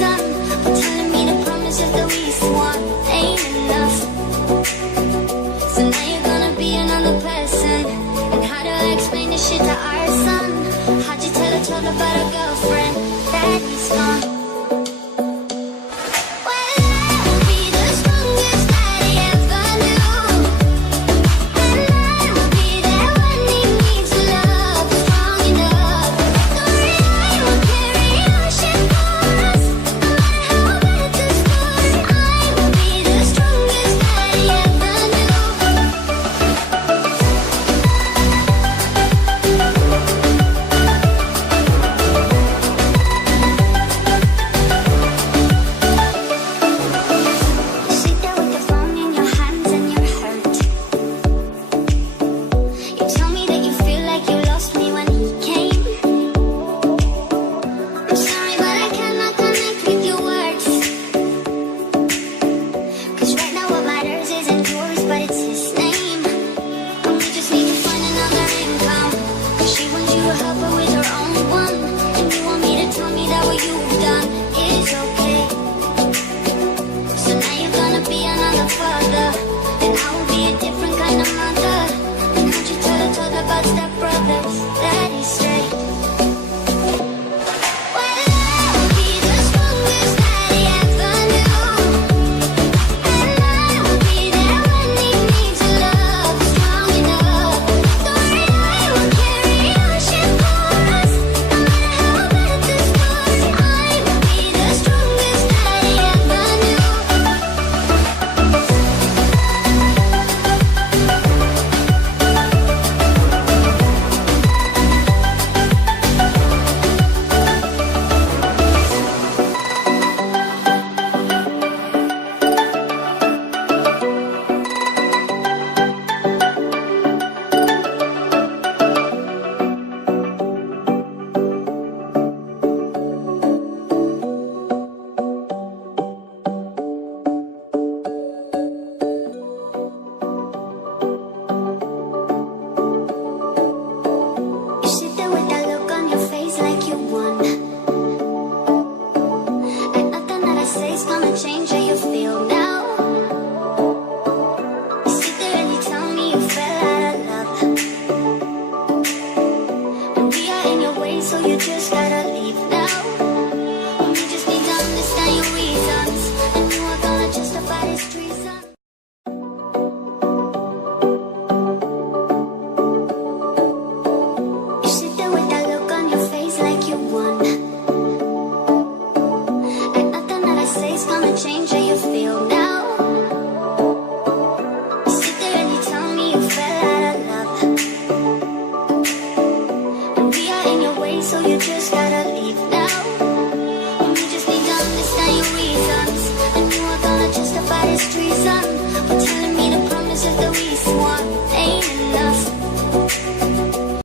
reason for telling me the promise of the least one ain't enough. So now you're gonna be another person. And how do I explain this shit to our son? How'd you tell a child about a girlfriend that he's gone? Change how you feel now. You sit there and you tell me you fell out of love, and we are in your way, so you just gotta leave now. And we just need to understand your reasons, and you are gonna justify this treason. You sit there with that look on your face like you won, and nothing that I say is gonna change how you feel now. You sit there and you tell me you fell out of love, and we are in your way, so you just gotta leave now. And we just need to understand your reasons, and you are gonna justify this treason.